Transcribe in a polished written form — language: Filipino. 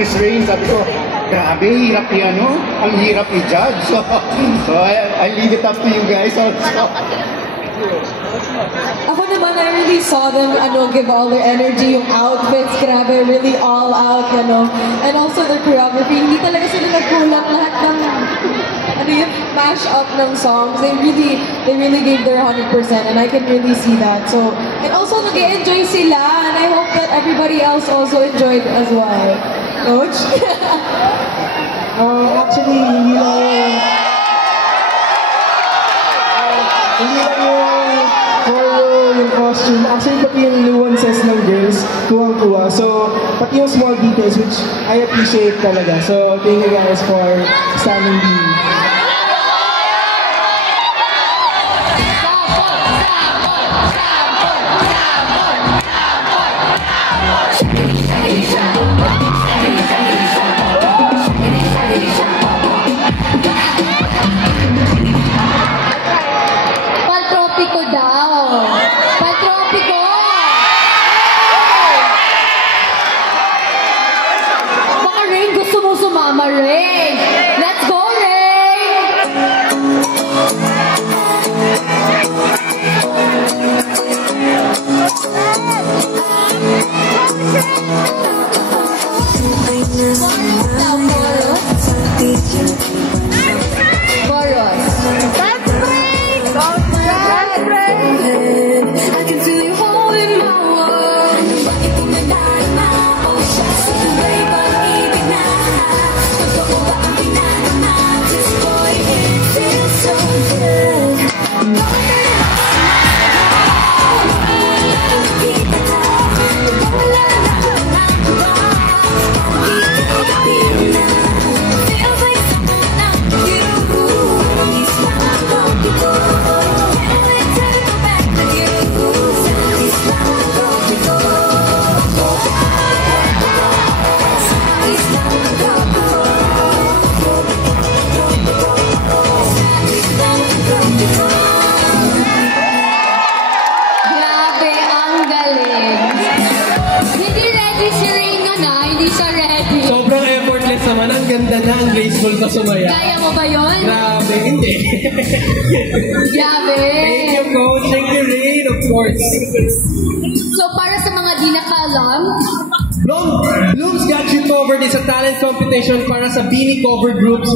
Miss Rain, sabi ko, grabe, hirap yan, no? Ang hirap i-judge. So I leave it up to you guys also. Ako naman, I really saw them give all their energy, yung outfits, grabe, really all out, and also their choreography. Hindi talaga sila nagkulang lahat ng yung mash up ng songs. They really gave their 100%, and I can really see that. So, and also nag-enjoy sila, and I hope that everybody else also enjoyed as well. Coach? Actually, hindi lang yung costume. Actually, pati yung nuances ng girls, kuwang-kuwa. So, pati yung small details, which I appreciate talaga. So, thank you guys for standing me. Paltropiko daw. Paltropiko! Baka Rain, gusto mo sumama, Rain. Let's go, Rain! Boros. Sobrang effortless naman. Ang ganda na, ang graceful pa sumaya. Kaya mo ba yun? Grabe, hindi. Grabe. Thank you, Coach. Thank you, Rain, of course. So, para sa mga di nakaalam, Blooms got you covered is a talent competition para sa Beanie cover groups.